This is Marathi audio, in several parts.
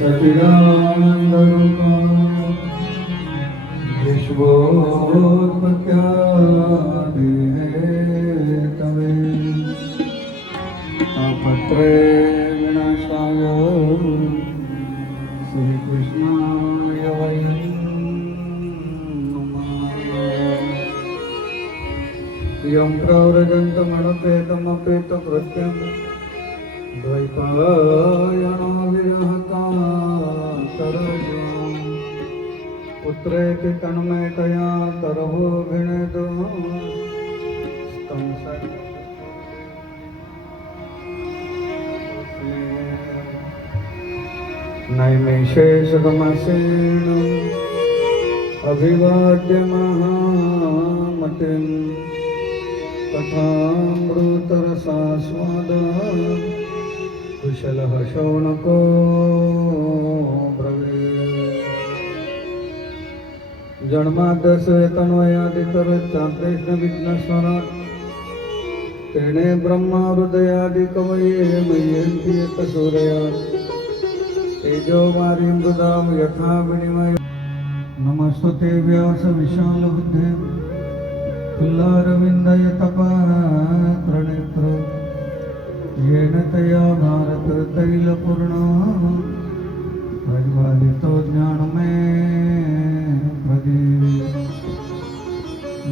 सच्चिदानन्दरूपाय विश्वोत्पत्त्यादिहेतवे तापत्रे विनाशाय श्रीकृष्णाय वयं यं प्रव्रजन्तमनुपेतमपेतकृत्यं द्वैपायनो विरहकातरजं पुत्रेति तन्मयतया तरवो भिनेदो नैमिषेषगमसेन अभिवाद्य महामतिं कथामृतरसास्वादा कुशलः शौनको ब्रवीत् जन्माद्यस्य तन्वयादितरच्चाप्रेष्णविघ्नस्वराट् तेने ब्रह्मा हृदयादिकवये मह्यन्ति यतसूरया तेजो वारी मृदां यथा विनिमय नमस्तुते व्यास विशालबुद्धे फुल्लारविन्दयतपात्रनेत्र येन तया भारततैलपूर्णो प्रज्वालितो ज्ञानमय प्रदीप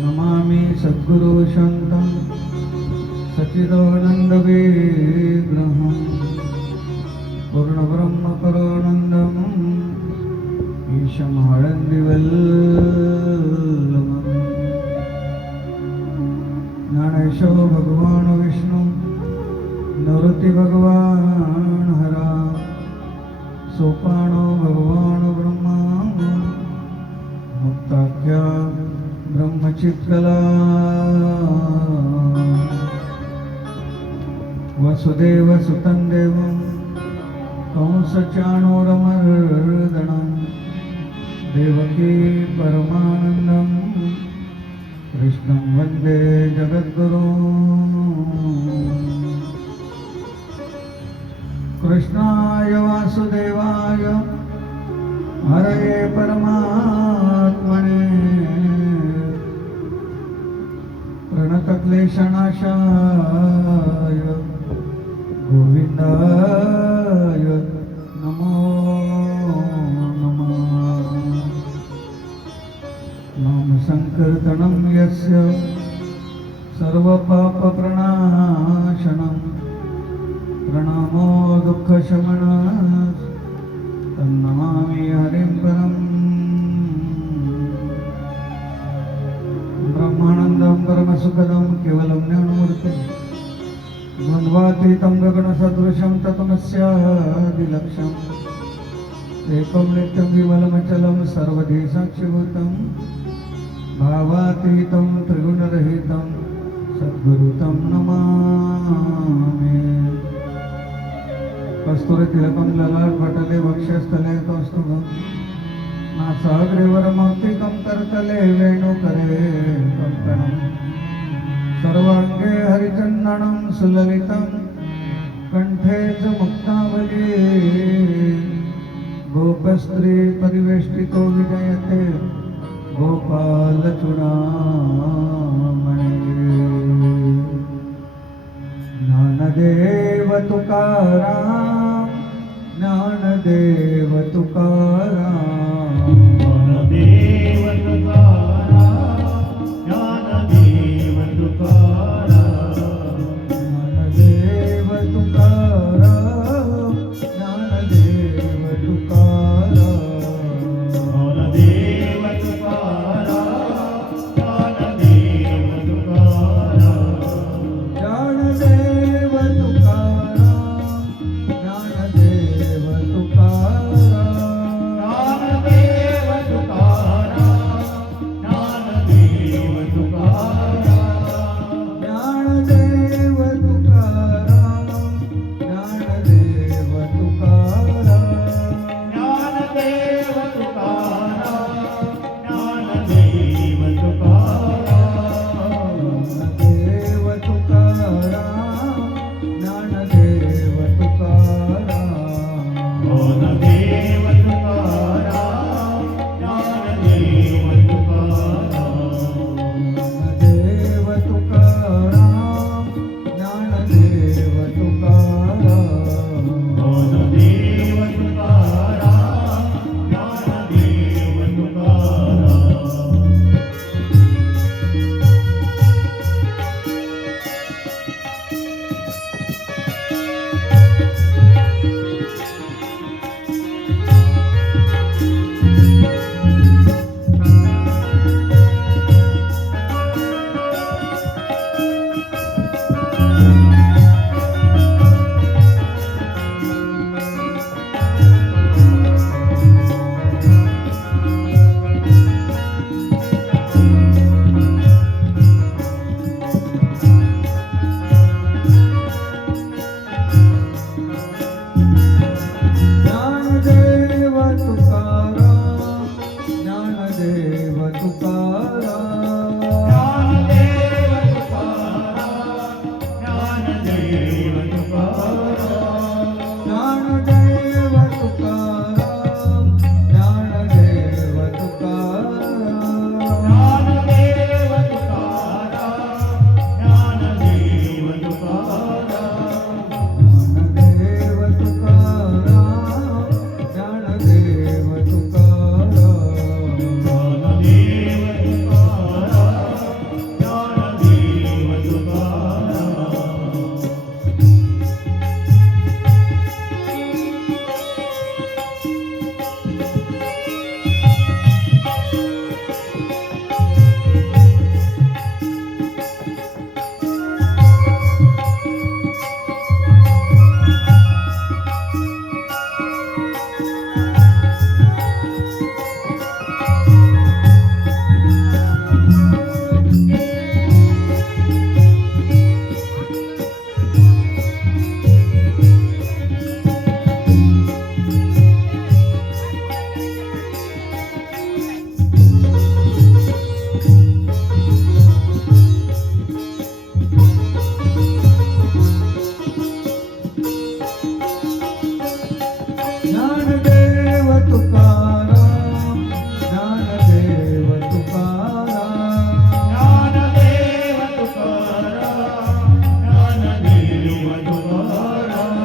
नमामि सद्गुरु शान्तं सच्चिदानन्दविग्रहम् पूर्णब्रह्मकरुणानन्दम् ईशं आनन्दिवल्लभम् ज्ञानेशो भगवान् विष्णु निवृत्ति भगवान् हरा सोपानो भगवान् ब्रह्मा मुक्ताख्या ब्रह्मचित्कला वसुदेवसुतं देवं कंसचाणूरमर्दनं देवकी परमानन्दं कृष्णं वन्दे जगद्गुरुम् कृष्णाय वासुदेवाय हरये परमात्मने प्रणतक्लेशनाशाय गोविन्दाय नमो नमः नाम संकीर्तनं यस्य सर्वपापप्रणाशनं प्रणामो दुःखशमनः तन्नमामि हरिं परम् ब्रह्मानन्दं परमसुखदं केवलं ज्ञानमूर्तिं द्वन्द्वातीतं गगनसदृशं तत्त्वमस्यादिलक्ष्यम् एकं नित्यं विमलमचलं सर्वधी साक्षिभूतं भावातीतं त्रिगुणरहितं सद्गुरुतं नमामि कस्तूरितिलकं ललाटपटले वक्षस्थले कौस्तुभं नासाग्रेवरमौक्तिकं करतले वेणुकरे कङ्कणं सर्वाङ्गे हरिचन्दनं सुललितं कण्ठे च मुक्तावली गोपस्त्री परिवेष्टितो विजयते गोपालचूडामणि ज्ञानदेव तुकाराम ज्ञानदेव तुकाराम ज्ञानदेव तुकाराम ज्ञानदेव तुकाराम ज्ञानदेव तुकाराम ज्ञानदेव तुकाराम ज्ञानदेव तुकाराम ज्ञानदेव तुकाराम ज्ञानदेव तुकाराम ज्ञानदेव तुकाराम ज्ञानदेव तुकाराम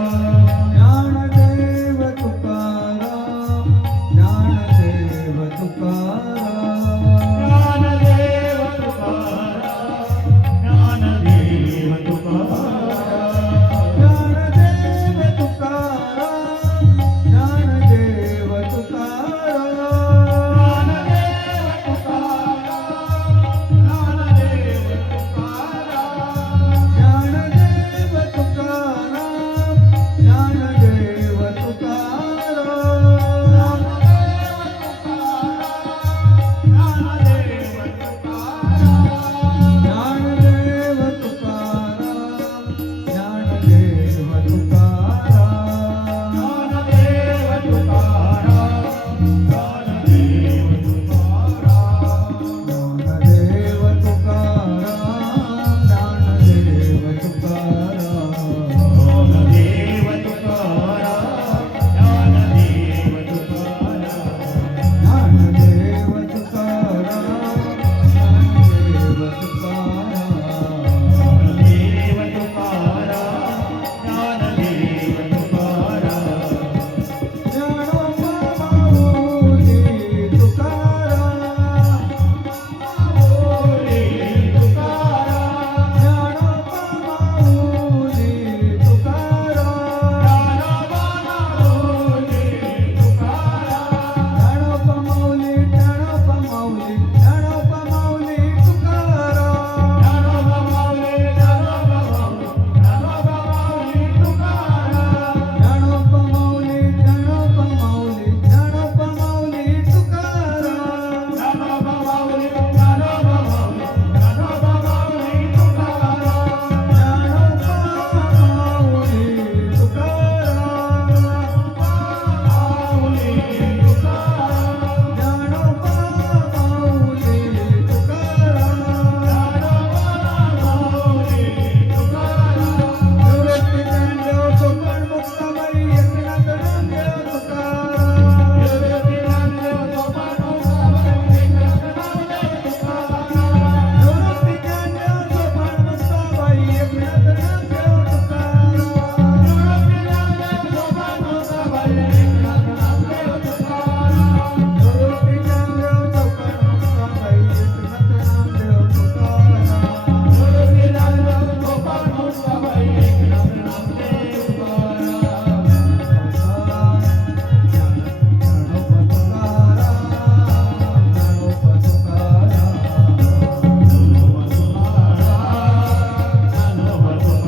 ज्ञानदेव तुकाराम ज्ञानदेव तुकाराम ज्ञानदेव तुकाराम ज्ञानदेव तुकाराम ज्ञानदेव तुकाराम ज्ञानदेव तुकाराम ज्ञानदेव तुकाराम ज्ञानदेव तुकाराम ज्ञानदेव तुकाराम ज्ञानदेव तुकाराम ज्ञानदेव तुकाराम ज्ञानदेव तुकाराम ज्ञानदेव तुकाराम ज्ञानदेव तुकाराम ज्ञानोबा माऊली तुकाराम ज्ञानोबा माऊली तुकाराम ज्ञानोबा माऊली ज्ञानोबा माऊली ज्ञानोबा माऊली तुकाराम ज्ञानोबा माऊली ज्ञानोबा माऊली ज्ञानोबा माऊली ज्ञानोबा माऊली ज्ञानोबा माऊली तुकाराम ज्ञानोबा माऊली ज्ञानोबा माऊली ज्ञानोबा माऊली तुकाराम ज्ञानोबा माऊली तुकाराम माऊली तुकाराम ज्ञानोबा माऊली तुकाराम निवृत्ती ज्ञानदेव सोपान मुक्ताबाई एकनाथ नामदेव तुकाराम निवृत्ती ज्ञानदेव सोपान मुक्ताबाई एकनाथ नामदेव तुकाराम निवृत्ती ज्ञानदेव सोपान मुक्ताबाई एकनाथ नामदेव तुकाराम निवृत्ती ज्ञानदेव सोपान मुक्ताबाई एकनाथ नामदेव तुकाराम निवृत्ती ज्ञानदेव सोपान मुक्ताबाई एकनाथ नामदेव तुकाराम निवृत्ती ज्ञानदेव सोपान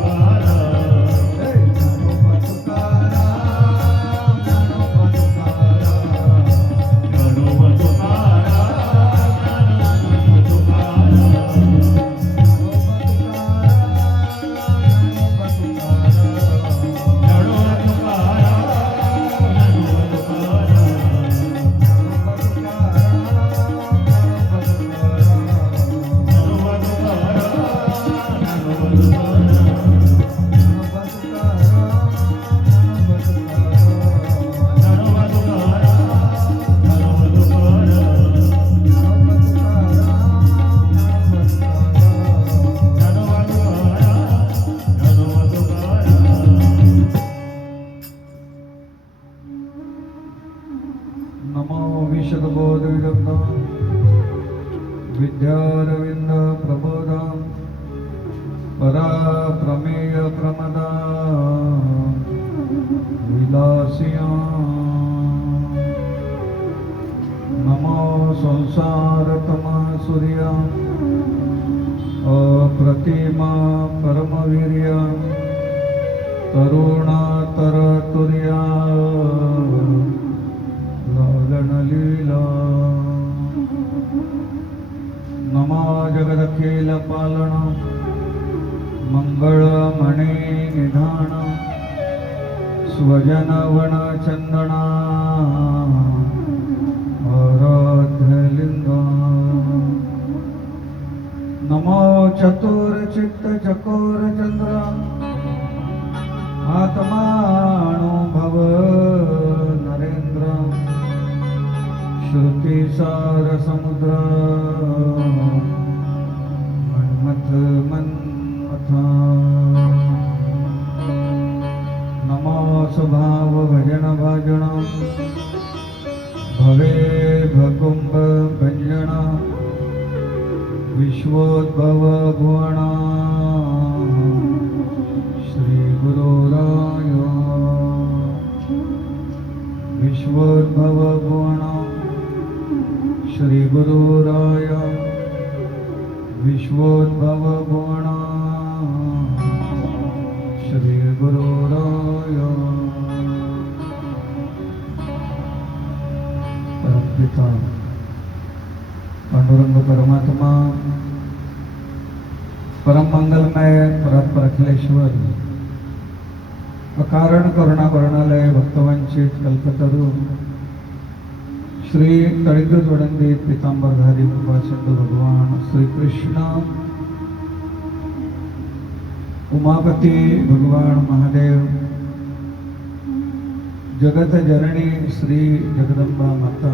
मुक्ताबाई एकनाथ नामदेव नमो विशदबोधविदग्ध विद्यारविंद प्रबोधा परा प्रमेय प्रमदा विलासिया नमो संसारतमा सूर्या अप्रतिमा परमवीर्या तरुणा तरतुर्या लालनलीला नमो जगदखिल पालन मंगळमणि निधान स्वजन वन चंदना आराध्यलिंग नमो चतुर्चित्त चकोर चंद्र आत्मानुभव नरेंद्र श्रुतिसार समुद्र मन्मथ मन्मथा स्वभाव भजन भाजन भवे भकुंभ भंजन विश्वोद्भव भुवन श्री गुरुराय विश्वोद्भव भुवन श्री गुरुराय विश्वोद्भव भुवन श्री गुरुराय परमपिता पांडुरंग परमात्मा परम मंगलमय परात्पर अखिलेश्वर अकारण करुणा करुणालय भक्तवंचित कल्पतरू श्री तळिंग जोडंदीत पितांबरधारी कृपा सिंधू भगवान श्री कृष्ण उमापती भगवान महादेव जगत जननी श्री जगदंबा माता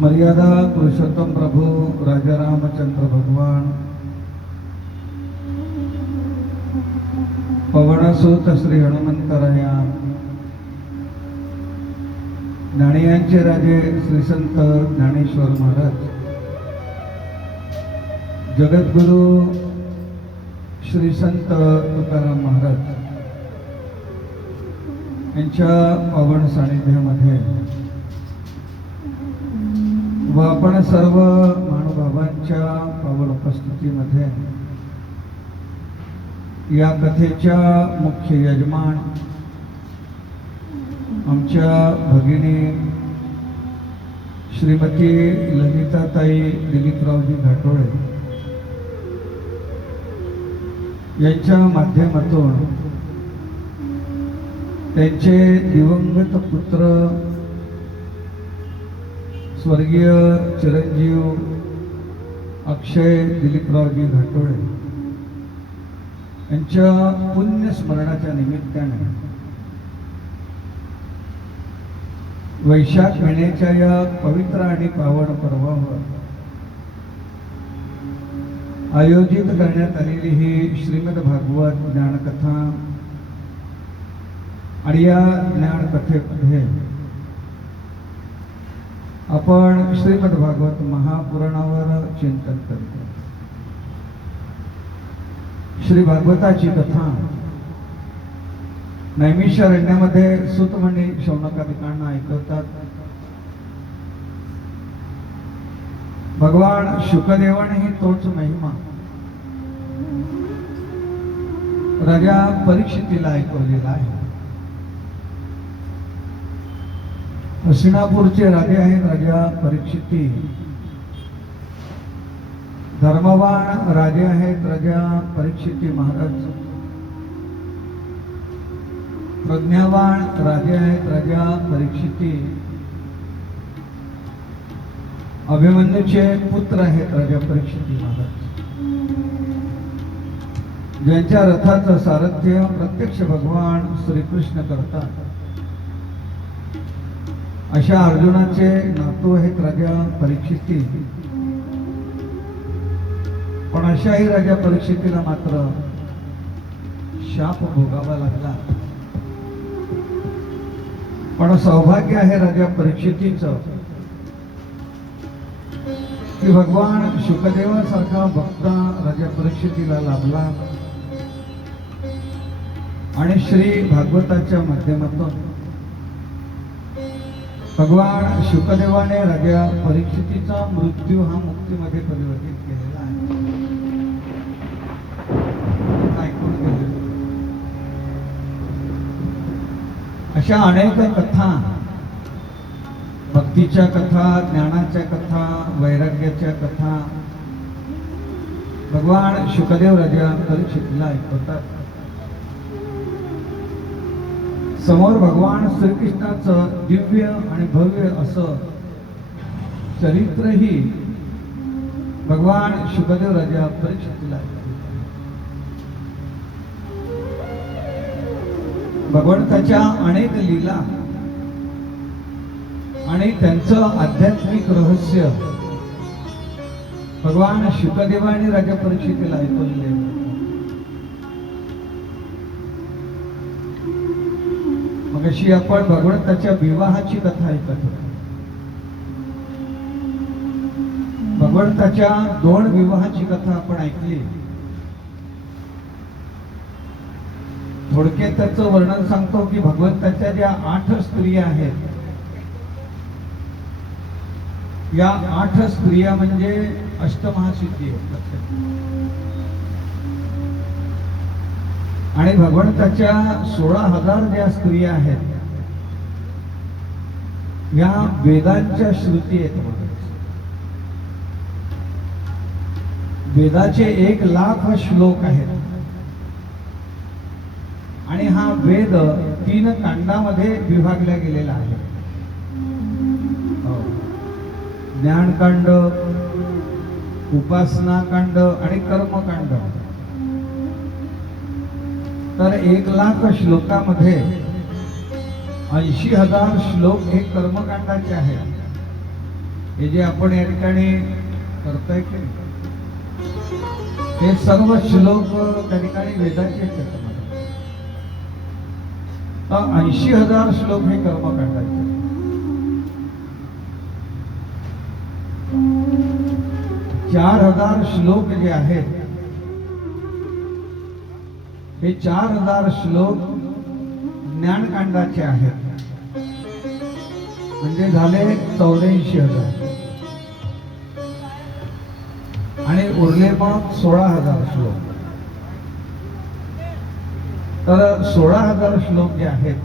मर्यादा पुरुषोत्तम प्रभु राजा रामचंद्र भगवान पवनसुत श्री हनुमंतराया ज्ञानियांचे राजे श्री संत ज्ञानेश्वर महाराज जगद्गुरु श्री संत तुकाराम महाराज यांच्या पावन सानिध्यामध्ये व आपण सर्व महानुभावांच्या पावन उपस्थितीमध्ये या कथेच्या मुख्य यजमान आमच्या भगिनी श्रीमती ललिताताई दिलीपरावजी घाटोळे यांच्या माध्यमातून त्यांचे दिवंगत पुत्र स्वर्गीय चिरंजीव अक्षय दिलीपरावजी घाटोळे यांच्या पुण्यस्मरणाच्या निमित्ताने वैशाख महिन्याच्या या पवित्र आणि पावन पर्वावर आयोजित करण्यात आलेली ही श्रीमद भागवत ज्ञानकथा आणि या ज्ञानकथेमध्ये आपण श्रीमद भागवत महापुराणावर चिंतन करतो. श्री भागवताची कथा नैमिषारण्यामध्ये सूतमुनी शौनकादिकांना ऐकवतात. भगवान शुकदेवानेही तोच महिमा राजा परीक्षितीला ऐकवलेला आहे. हस्तिनापूरचे राजे आहेत राजा परीक्षिती. धर्मवान राजे आहेत राजा परीक्षिती महाराज. प्रज्ञावान राजे आहेत राजा परीक्षिती. अभिमन्यूचे पुत्र आहेत राजा परीक्षिती महाराज. ज्यांच्या रथाचं सारथ्य प्रत्यक्ष भगवान श्रीकृष्ण करतात अशा अर्जुनाचे नातू आहेत राजा परीक्षिती. पण अशाही राजा परीक्षितीला मात्र शाप भोगावा लागला. पण सौभाग्य आहे राजा परीक्षितीचं की भगवान शुकदेवासारखा भक्त राजा परीक्षितीला लाभला आणि श्री भागवताच्या माध्यमातून भगवान शुकदेवाने राजा परीक्षितीचा मृत्यू हा मुक्तीमध्ये परिवर्तित केलेला आहे. ऐकून घेऊया. अशा अनेक कथा, भक्तीच्या कथा, ज्ञानाच्या कथा, वैराग्याच्या कथा भगवान शुकदेव राजा परीक्षितीला ऐकवतात. समोर भगवान श्रीकृष्णाचं दिव्य आणि भव्य असं चरित्रही भगवान शुकदेव राजा परीक्षितीला भगवंताच्या अनेक लीला आणि त्यांचं आध्यात्मिक रहस्य भगवान शुकदेवाने राजा परीक्षितीला ऐकवले. मगाशी आपण भगवंताच्या विवाहाची कथा ऐकत होतो. भगवंताच्या 2 विवाहाची कथा आपण ऐकली. थोडक्यात त्याचं वर्णन सांगतो की भगवंताच्या ज्या 8 स्त्रिया आहेत, या 8 स्त्रिया म्हणजे अष्टमहासिद्धी आहेत. आणि भगवंताच्या 16,000 ज्या स्त्रिया आहेत, या वेदांच्या श्रुती आहेत. वेदाचे 1,00,000 श्लोक आहेत. आणि हा वेद 3 कांडामध्ये विभागला गेलेला आहे. ज्ञानकांड, उपासनाकांड आणि कर्मकांड. तर 1,00,000 श्लोकामध्ये 80,000 श्लोक हे कर्मकांडाचे आहेत. हे जे आपण या ठिकाणी करतोय की हे सर्व श्लोक त्या ठिकाणी वेदाचे आहेत. 80,000 श्लोक हे कर्मकांडाचे. 4,000 श्लोक जे आहेत, हे 4,000 श्लोक ज्ञानकांडाचे आहेत. म्हणजे झाले 84,000. आणि उरले मग 16,000 श्लोक. तर 16,000 श्लोक जे आहेत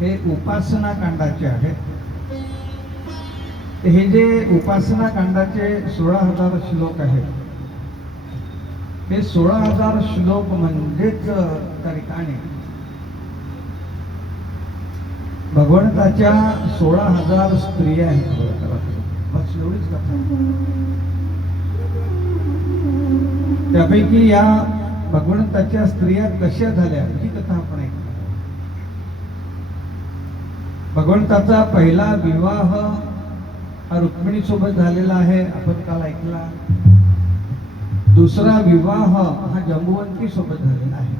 हे उपासना कांडाचे आहेत. हे जे उपासना कांडाचे 16,000 श्लोक आहेत, हे 16,000 श्लोक म्हणजेच त्या ठिकाणी भगवंताच्या 16,000 स्त्रिया आहेत. बस एवढीच कथा. त्यापैकी या भगवंताच्या स्त्रिया कशा झाल्या ही कथा आपण ऐकली. भगवंताचा पहिला विवाह हा रुक्मिणी सोबत झालेला आहे, आपण काल ऐकला. दुसरा विवाह हा जांबुवंती सोबत झालेला आहे.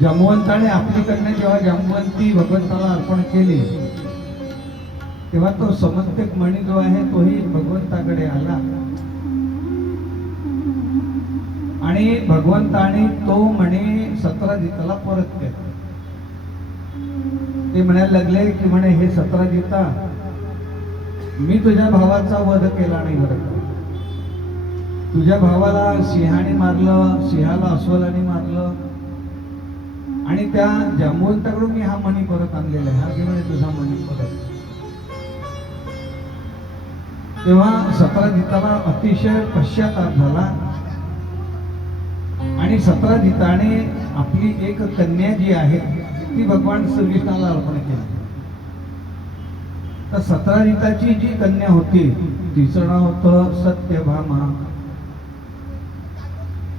जांबुवंताने आपली कन्या जेव्हा जांबुवंती भगवंताला अर्पण केली, तेव्हा तो समंतक मणी जो आहे तोही भगवंताकडे आला. आणि भगवंताने तो मणी सत्राजिताला परत केला. ते म्हणायला लागले की म्हणे, हे सत्राजिता, मी तुझ्या भावाचा वध केला नाही बरं का. तुझ्या भावाला सिंहाने मारलं, सिंहाला अस्वलाने मारलं, आणि त्या जांबुवंताकडून मी हा मणी परत आणलेला आहे. हा घे म्हणे तुझा मणी परत. तेव्हा सत्राजिताला अतिशय पश्चाताप झाला. आणि सत्राजिताने आपली एक कन्या जी आहे ती भगवान श्रीकृष्णाला अर्पण केली. तर सत्राजिताची जी कन्या होती तिचं नाव होतं सत्यभामा.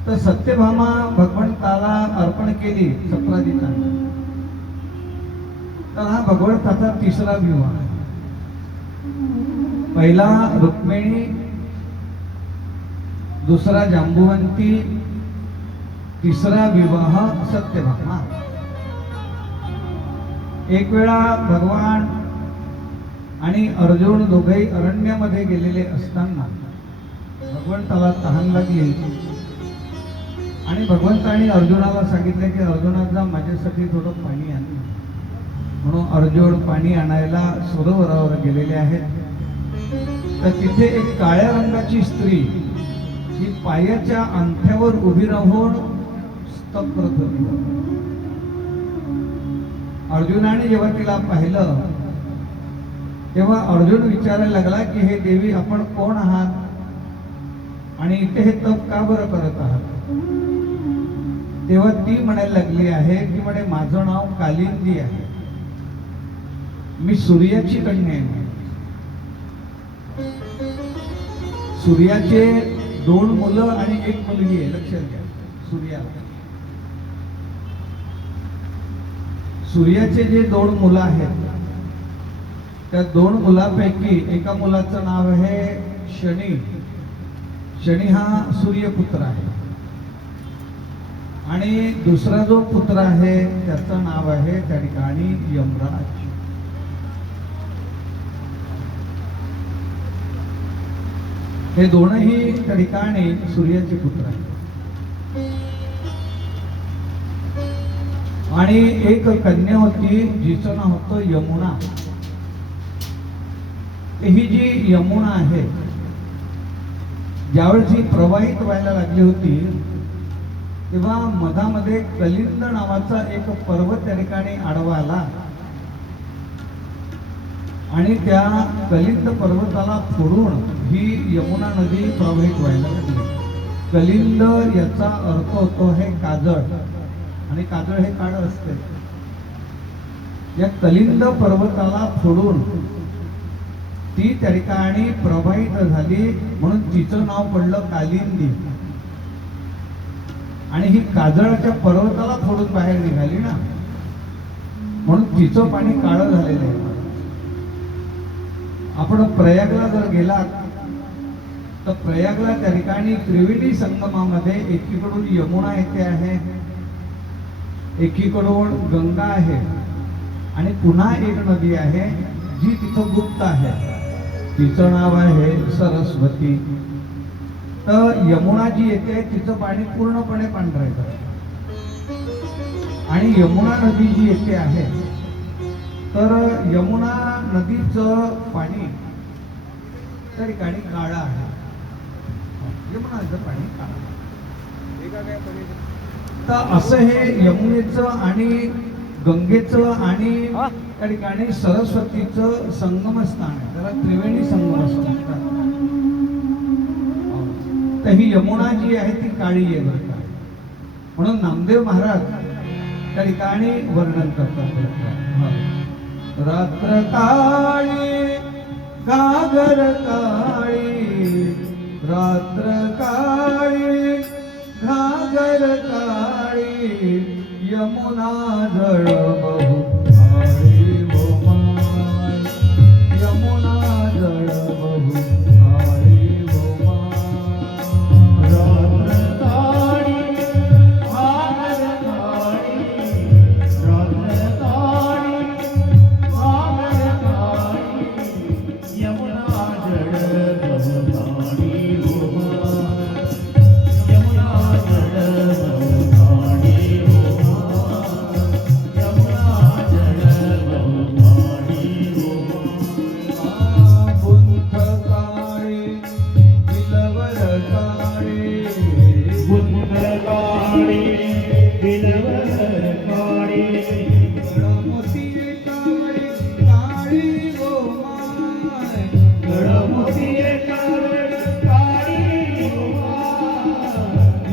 तर सत्यभामा भगवंताला अर्पण केली सत्राजिताने. तर हा भगवंताचा 3रा विवाह आहे. पहिला रुक्मिणी, दुसरा जांबुवंती, 3रा विवाह सत्यभामा. एक वेळा भगवान आणि अर्जुन दोघेही अरण्यामध्ये गेलेले असताना भगवंताला तहान लागली. आणि भगवंताने अर्जुनाला सांगितले की अर्जुनाला माझ्यासाठी थोडं पाणी आण. म्हणून अर्जुन पाणी आणायला सरोवरावर गेलेले आहेत. तर तिथे एक काळ्या रंगाची स्त्री ही पायाच्या अंगठ्यावर उभी राहून स्तब करत होती. अर्जुनाने जेव्हा तिला पाहिलं तेव्हा अर्जुन विचारायला लागला की हे देवी, आपण कोण आहात आणि इथे हे तप का बरं करत आहात. तेव्हा ती म्हणायला लागली आहे की म्हणे, माझं नाव कालिंदी आहे, मी सूर्याची कन्या आहे. सूर्याचे 2 मुलं आणि 1 मुलगी आहे, लक्षात घ्या. सूर्याचे जे 2 मुलं आहेत, त्या 2 मुलांपैकी एका मुलाचं नाव आहे शनी. शनी हा सूर्यपुत्र आहे. आणि दुसरा जो पुत्र आहे त्याचं नाव आहे त्या ठिकाणी यमराज. हे दोनही त्या ठिकाणी सूर्याचे पुत्र आहेत. आणि एक कन्या होती जिचं नाव होतं यमुना. ही जी यमुना आहे ज्यावेळेस ही प्रवाहित व्हायला लागली होती तेव्हा मधामध्ये कलिंद नावाचा एक पर्वत त्या ठिकाणी आडवा आला आणि त्या कलिंद पर्वताला फोडून ही यमुना नदी प्रवाहित व्हायला लागली. कलिंद याचा अर्थ होतो हे काजळ आणि काजळ हे काळ असते. या कलिंद पर्वताला फोडून ती त्या ठिकाणी प्रवाहित झाली म्हणून तिचं नाव पडलं कालिंदी. आणि ही काजळाच्या पर्वताला फोडून बाहेर निघाली ना म्हणून तिचं पाणी काळं झालेलं आहे. आपण प्रयागला जर गेलात तर प्रयागला त्या ठिकाणी त्रिवेणी संगमामध्ये एकीकडून यमुना येथे आहे, एकीकडून गंगा आहे आणि पुन्हा एक नदी आहे जी तिथं गुप्त आहे. तिचं नाव आहे सरस्वती. तर यमुना जी येते तिचं पाणी पूर्णपणे पांढरं आहे आणि यमुना नदी जी येते आहे तर यमुना नदीचं पाणी त्या ठिकाणी काळं आहे. यमुना नदीचं पाणी काळं. तर असं हे यमुनेचं आणि गंगेचं आणि त्या ठिकाणी सरस्वतीचं संगमस्थान आहे. त्याला त्रिवेणी संगमस्थान म्हणतात. तर ही यमुना जी आहे ती काळी आहे बरं का. म्हणून नामदेव महाराज त्या ठिकाणी वर्णन करतात. रात्र काळी गागर काळी, रात्र काळी घागर काळी, यमुना जळ बहु काळी हो माय, यमुना जळ बहु काळी हो माय. रात्र काळी घागर काळी, रात्र काळी घागर काळी, यमुना जळ बहु काळी हो माय, यमुना जळ बहु काळी हो माय, यमुना जळ बहु काळी हो माय. गुंथ काळी बिलवर काळी, गुंड काळी बिलवर काळी, गळमोती काळी काळी हो माय, गळमोती काळी काळी हो माय,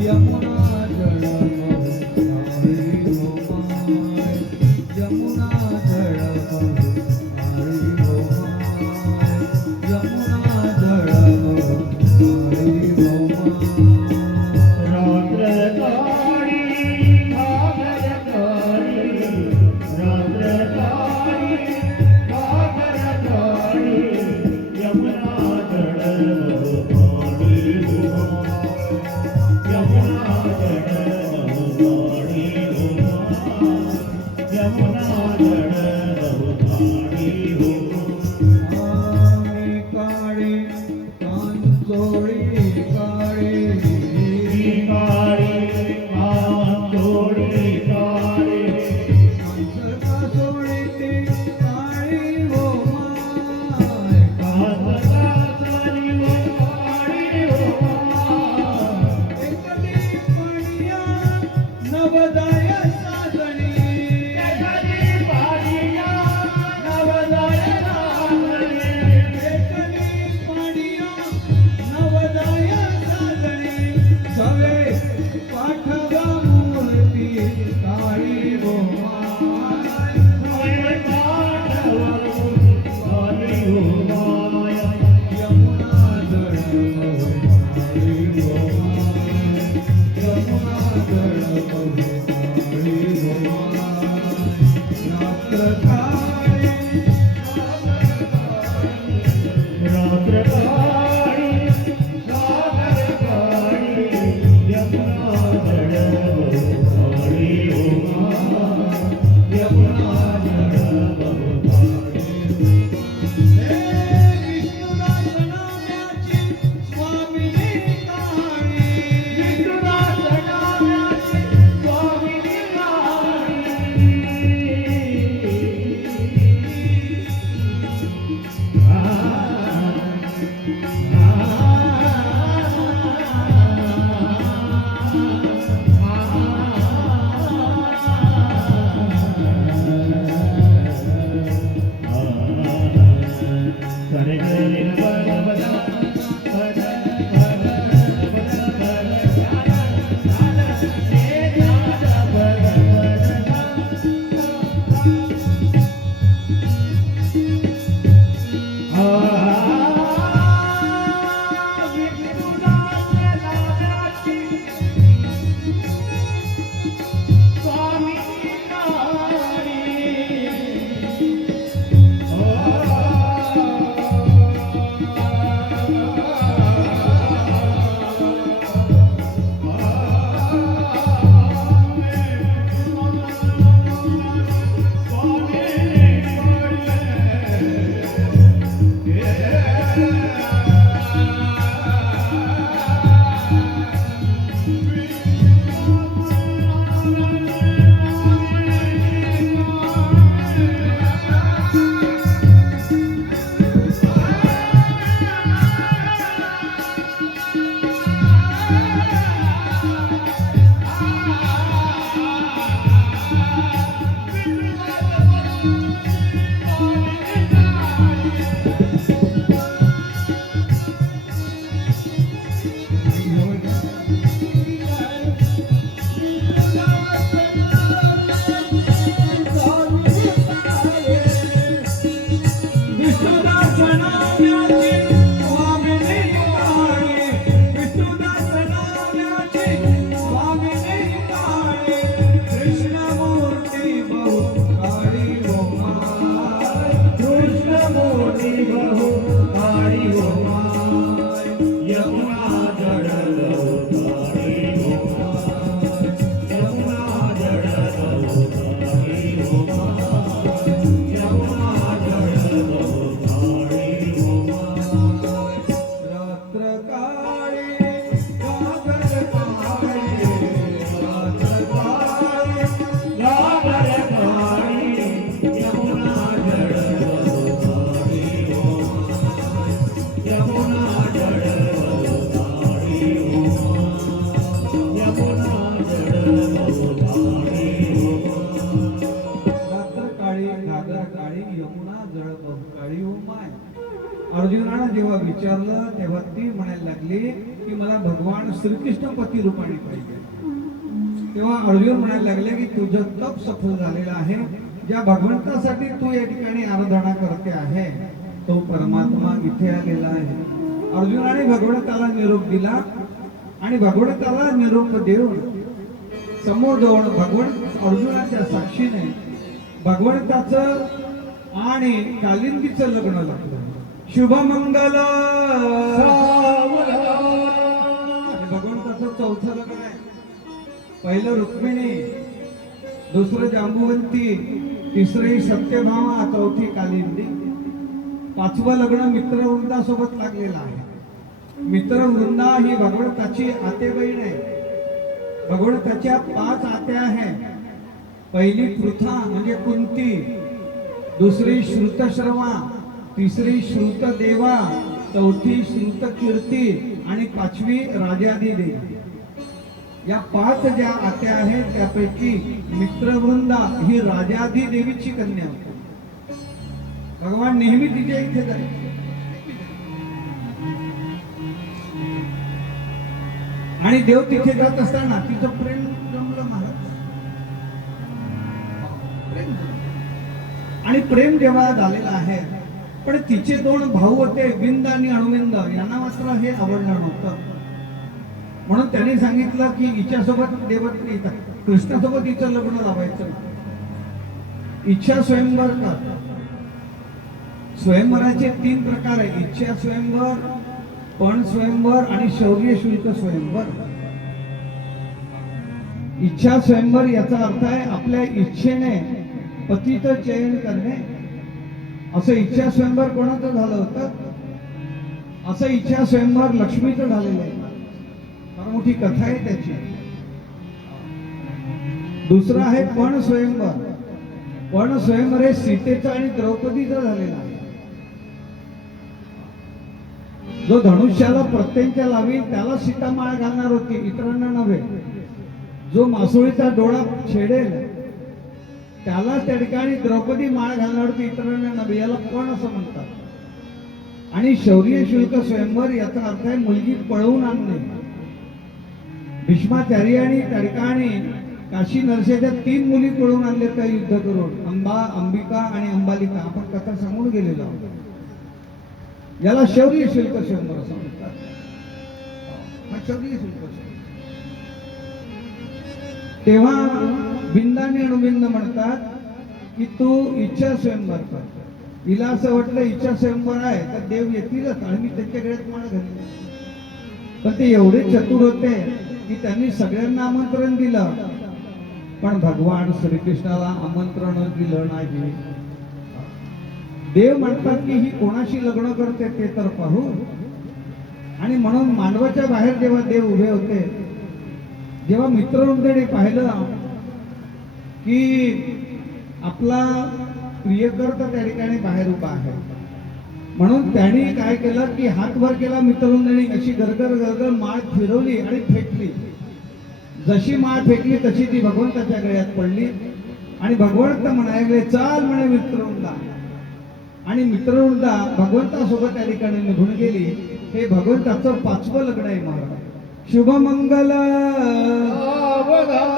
यमुना जळ बहु काळी हो माय, यमुना जळ बहु काळी हो माय, यमुना जळ बहु काळी हो माय. रात्र काळी घागर काळी, रात्र काळी घागर काळी, यमुना जळ बहु काळी हो माय, यमुना जळ बहु काळी हो माय, यमुना जळ बहु काळी हो माय. आम्ही काळे कांचोळी काळे, काळी कांचोळी काळी, कांचोळी काळी हो माय, कांचोळी काळी हो विष्णुदास नावाची स्वामिनी काळे, विष्णुदास नावाची स्वामिनी काळे, कृष्णमूर्ती बहु काळी हो माय, कृष्णमूर्ती बहु काळी हो माय, यमुना जडलो काळी हो माय, यमुना जडलो काळी हो माय, यमुना जडलो काळी हो माय. रात्र काळी कागर काळे, रात्र काळी गागर काळी, यमुना जडलो काळी हो माय, यमुना जडलो काळी हो माय, यमुना जडलो काळी हो माय. रात्र काळी घागर काळी यमुना जळ काळी हो माय. अर्जुनानं जेव्हा विचारलं तेव्हा ती म्हणायला लागली की मला भगवान श्रीकृष्ण पती रूपाने पाहिजे. तेव्हा अर्जुन म्हणायला लागले की तुझं तप सफल झालेलं आहे. ज्या भगवंतासाठी तू या ठिकाणी आराधना करते आहे तो परमात्मा इथे आलेला आहे. अर्जुनाने भगवंताला निरोप दिला आणि भगवंताला निरोप देऊन समोर जाऊन भगवंत अर्जुनाच्या साक्षीने भगवंताचं आणि कालिंदीचं लग्न लागलं. शुभमंगल सावला भगवंताचं चौथं लग्न आहे. पहिलं रुक्मिणी, दुसरं जांबुवंती, तिसरं सत्यभामा, चौथी कालिंदी, पाचवं लग्न मित्रवृंदासोबत लागलेलं आहे. मित्रवृंदा ही भगवंताची आतेबहीण आहे. भगवंताच्या 5 आत्या आहेत. पहिली पृथा म्हणजे कुंती, दुसरी श्रुतश्रवा, तिसरी श्रुतदेवा, चौथी श्रुतकीर्ती आणि 5वी राजादिदेवी. या 5 ज्या आत्या आहेत त्यापैकी मित्रवृंदा ही राजादिदेवीची कन्या होती. भगवान नेहमी तिच्या इथे जायचे. आणि देव तिथे जात असताना तिचं प्रेम जमलं महाराज. प्रेम झालं. आणि प्रेम जेव्हा झालेलं आहे पण तिचे 2 भाऊ होते विंद आणि अणुविंद, यांना मात्र हे आवडलं नव्हतं. म्हणून त्यांनी सांगितलं की हिच्यासोबत देवत्री कृष्णासोबत हिचं लग्न लावायचं. इच्छा स्वयंवर कर. स्वयंवराचे 3 प्रकार आहे. इच्छा स्वयंवर, पण स्वयंवर आणि शौर्य शुल्क स्वयंवर. इच्छा स्वयंवर याचा अर्थ आहे आपल्या इच्छेने पतीचं चयन करणे. असं इच्छा स्वयंवर कोणाचं झालं होतं? असं इच्छा स्वयंवर लक्ष्मीचं झालेलं आहे. फार मोठी कथा आहे त्याची. दुसरं आहे पण स्वयंवर. पण स्वयंवर हे सीतेचं आणि द्रौपदीचं झालेलं आहे. जो धनुष्याला प्रत्यंच्या लावी त्याला सीता माळ घालणार होती, इतरांना नव्हे. जो मासोळीचा डोळा छेडेल त्याला त्या ठिकाणी द्रौपदी माळ घालणार होती, इतरांना नव्हे. याला पण असं म्हणतात. आणि शौर्य शुल्क स्वयंवर याचा अर्थ आहे मुलगी पळवून आणणे. भीष्माचार्य आणि त्या ठिकाणी काशी नरसेच्या 3 मुली पळवून आणले त्या युद्ध करून. अंबिका आणि अंबालिका. आपण कथा सांगून गेलेलो आहोत. याला शौर्य शुल्क स्वयंवर असं म्हणतात. हा शौर्य शुल्क स्वयंवर. तेव्हा बिंदाने अणुबिंद म्हणतात की तू इच्छा स्वयंवर कर. हिला असं वाटलं इच्छा स्वयंवर आहे तर देव येतीलच आणि मी त्यांच्या गळ्यात माळ घातली. पण ते एवढे चतुर होते की त्यांनी सगळ्यांना आमंत्रण दिलं पण भगवान श्रीकृष्णाला आमंत्रण दिलं नाही. देव म्हणतात की ही कोणाशी लग्न करते ते तर पाहू. आणि म्हणून मांडवाच्या बाहेर जेव्हा देव उभे होते, जेव्हा मित्रवृंदेने पाहिलं की आपला प्रियकर त्या ठिकाणी बाहेर उभा आहे, म्हणून त्यांनी काय केलं की हात वर केला. मित्रवृंदेने अशी गरगर गरगर माळ फिरवली आणि फेकली. जशी माळ फेकली तशी ती भगवंताच्या गळ्यात पडली. आणि भगवंत म्हणाले चाल म्हणे मित्रवृंदा. आणि मित्रवृंदा भगवंतासोबत त्या ठिकाणी निघून गेली. हे भगवंताचं 5वं लग्न आहे महाराज. शुभमंगल सावधान.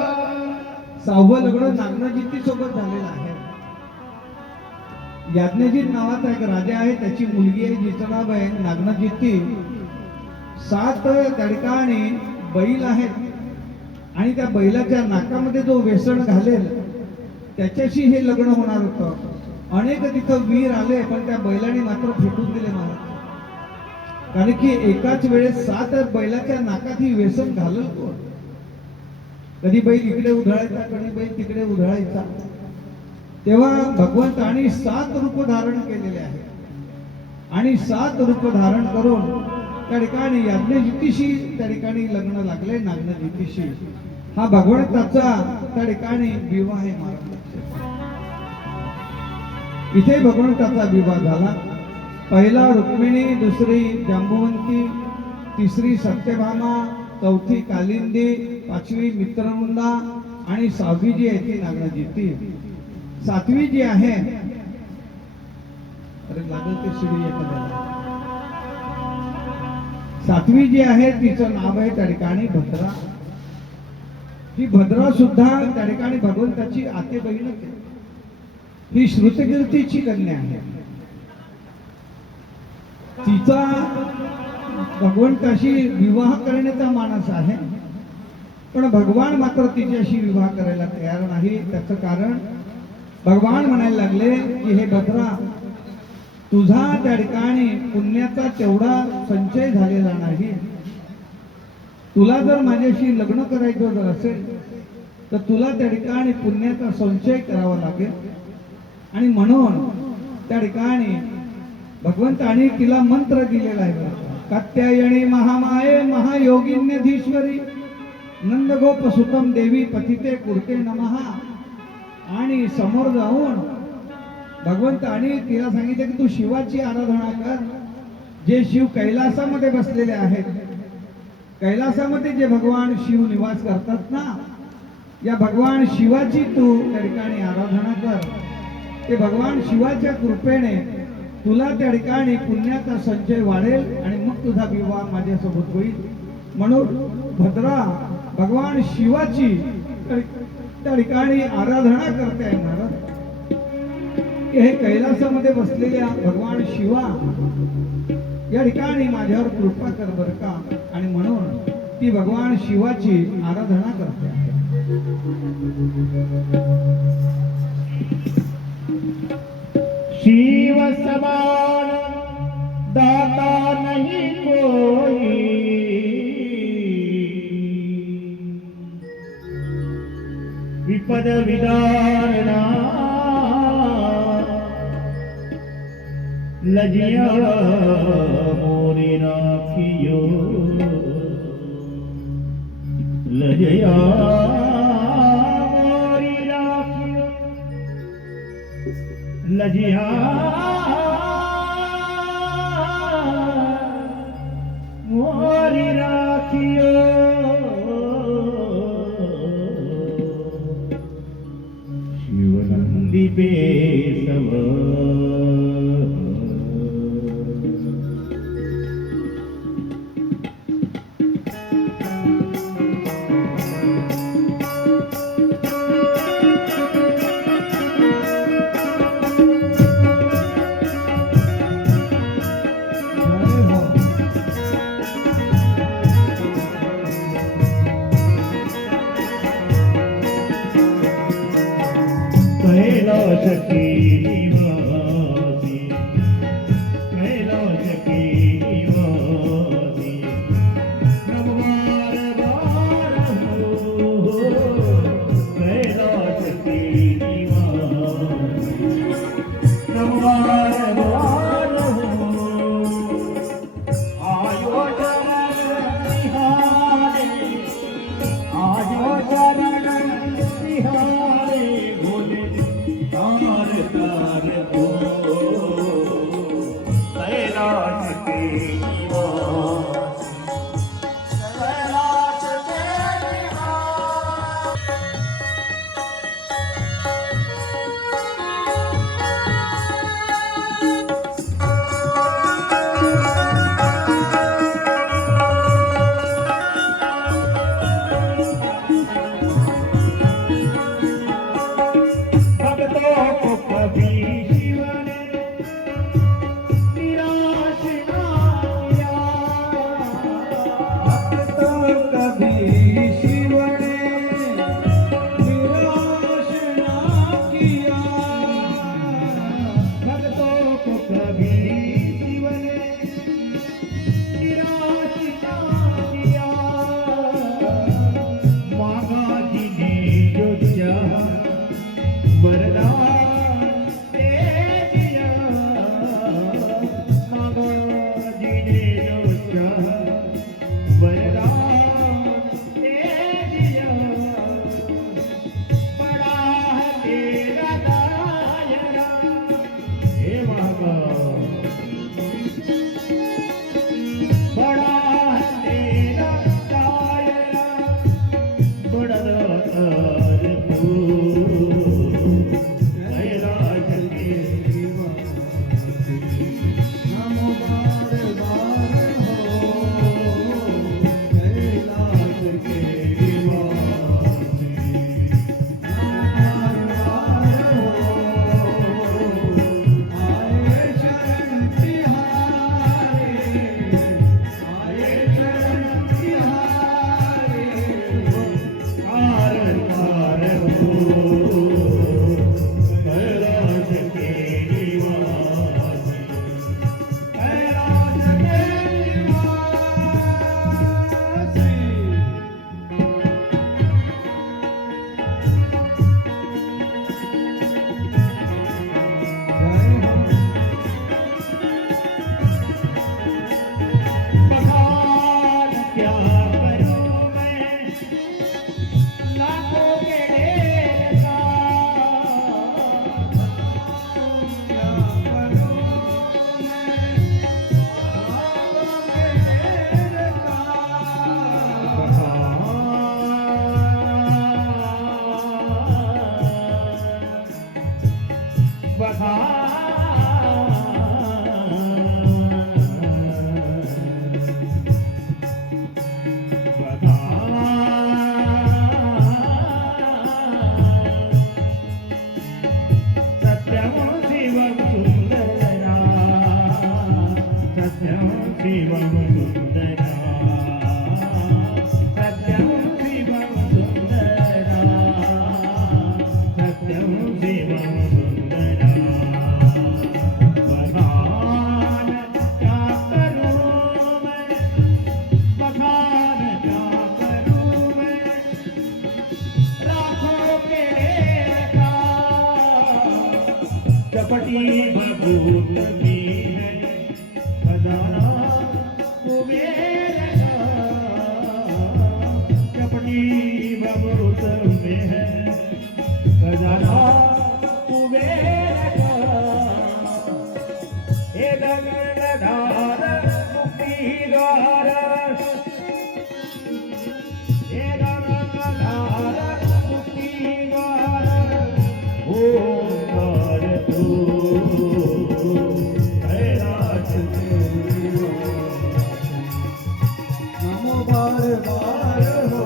6वं लग्न नागनाजित्ती सोबत झालेलं आहे. याज्ञजित नावाचा एक राजा आहे, त्याची मुलगी आहे जिचं नाव आहे नागनाजित्ती. 7 त्या ठिकाणी बैल आहेत आणि त्या बैलाच्या नाकामध्ये जो वेसण घालेल त्याच्याशी हे लग्न होणार होतं. अनेक तिथं वीर आले पण त्या बैलाने मात्र फेकून दिले महाराज. कारण की एकाच वेळेस 7 बैलाच्या नाकात ही व्यसन घालल कोण. कधी बैल इकडे उधळायचा, कधी बैल तिकडे उधळायचा. तेव्हा भगवंताने 7 रूप धारण केलेले आहे आणि 7 रूप धारण करून त्या ठिकाणी याज्ञजित्तीशी त्या ठिकाणी लग्न लागले नागनाजित्तीशी. हा भगवंताचा त्या ठिकाणी विवाह आहे महाराज. इथे भगवंताचा विवाह झाला. पहिला रुक्मिणी, दुसरी जांबुवंती, तिसरी सत्यभामा, चौथी कालिंदी, 5वी मित्रवृंदा आणि 6वी जी आहे ती नागनाजित्ती. 7वी जी आहे, अरे लागल ते शिडी एखाद्याला. 7वी जी आहे तिचं नाव आहे त्या ठिकाणी भद्रा. ही भद्रा सुद्धा त्या ठिकाणी भगवंताची आते बहीणच आहे. ही श्रुतकीर्तीची कन्या आहे. तिचा भगवंताशी विवाह करण्याचा मानस आहे पण भगवान मात्र तिच्याशी विवाह करायला तयार नाही. त्याचं कारण भगवान म्हणायला लागले की हे भद्रा, तुझा त्या ठिकाणी पुण्याचा तेवढा संचय झालेला नाही. तुला जर माझ्याशी लग्न करायचं जर असेल तर तुला त्या ठिकाणी पुण्याचा संचय करावा लागेल. आणि म्हणून त्या ठिकाणी भगवंताने तिला मंत्र दिलेला आहे. कात्यायणी महामाये महायोगिन्यधीश्वरी नंदगोप सुतम देवी पतिते कुर्ते नमः. आणि समोर जाऊन भगवंताने तिला सांगितले की तू शिवाची आराधना कर. जे शिव कैलासामध्ये बसलेले आहेत, कैलासामध्ये जे भगवान शिव निवास करतात ना, या भगवान शिवाची तू त्या ठिकाणी आराधना कर. ते भगवान शिवाच्या कृपेने तुला त्या ठिकाणी पुण्याचा संचय वाढेल आणि मग तुझा विवाह माझ्यासोबत होईल. म्हणून भद्रा भगवान शिवाची त्या ठिकाणी आराधना करते आहे महाराज. हे कैलासामध्ये बसलेल्या भगवान शिवा या ठिकाणी माझ्यावर कृपा कर बर का. आणि म्हणून ती भगवान शिवाची आराधना करते आहे. शिव समान दाता नहीं कोई, विपद विदारना लजिया मोरी राखियो, लजिया मोरी राखियो, लजिया मोरी राखियो. शिवनंदी बेसव कैलाश की निवासी, कैलाश की निवासी, नमवार बार हो, कैलाश की निवासी, नमवार बार हो. आयो चरण निहारे, आयो चरण निहारे, भोले तार कभी शिवने निराश ना किया, भक्तों को कभी शिव ने निराश ना किया। मांगा जिन्हें जो चाहा वरदान दे दिया। मांगा जिन्हें जो चाहा वरदान दे दिया। बड़ा है तेरा दायरा हे मांगा, बड़ा है तेरा दायरा, बड़ा दातार तू कैलाश के निवासी। नमो बार बार हो कैलाश के निवासी। नमो बार बार हो आए शरण तिहारे, आए शरण तिहारे। कार कार हो कैलाश के निवासी। कैलाश के निवासी। जय हो बखान क्या करूं मैं लाखों के ढेर का। क्या करूं मैं सत्यं शिवं सुन्दरा, सत्यं शिवं सुन्दरा, सत्यं शिवं सुन्दरा, सत्यं शिवं सुन्दरा। बखान क्या करूं मैं, बखान क्या करूं मैं लाखों के ढेर का। चपटी भभूत की है खजाना कुबेर का। चपटी भभूत में है खजाना कुबेर का। हे गगनधार मुक्तिगार, हे गगनधार मुक्तिगार, ओंकार तू कैलाश के निवासी। नमो बार बार हो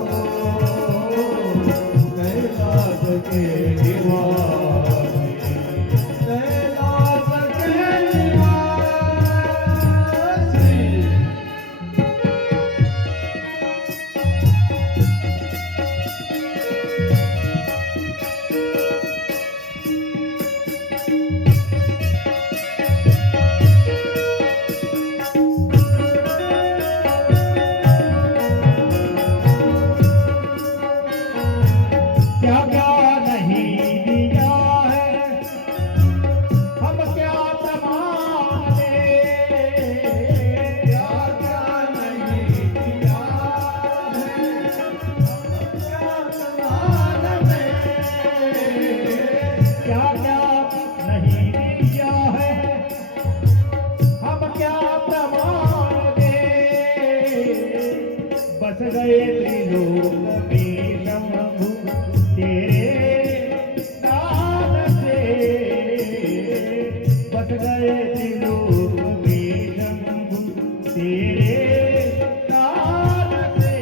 कैलाश के निवासी। कैलाश के निवासी। क्या क्या नहीं दिया है, हम क्या प्रमाण दें। क्या क्या नहीं दिया है, क्या समान में। क्या क्या नहीं दिया है, हम क्या प्रमाण दें। बस गए त्रिलोक में शंभु तेरे नाम से। बस गए त्रिलोक में शंभु तेरे नाम से।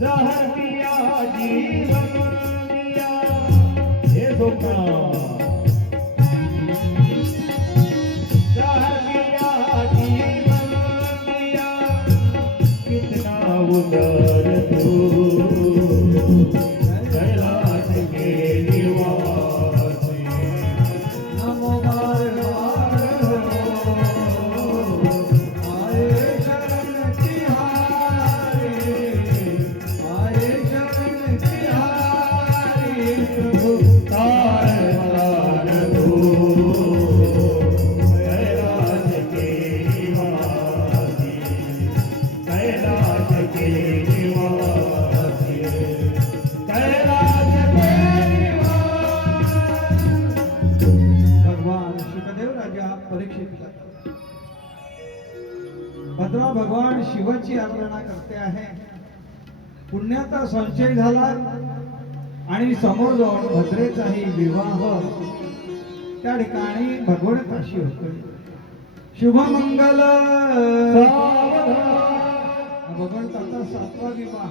जहर दिया जीवन दिया हे सोमनाथ। जहर दिया जीवन दिया, कितना दामोदर तू कैलास के निवासी नमो बारबार आए शरण तिहारी आए शरण तिहारी प्रभु तारदार तू कैलास के निवासी कैलास के निवासी कैलास के निवासी भगवान शुकदेव राजा परीक्षित भद्रा भगवान शिवाची आराधना करते आहे. पुण्याचा संचय झाला आणि समोर जाऊन भद्रेचाही विवाह त्या ठिकाणी भगवंताशी होतोय. शुभमंगल भगवंताचा 7वा विवाह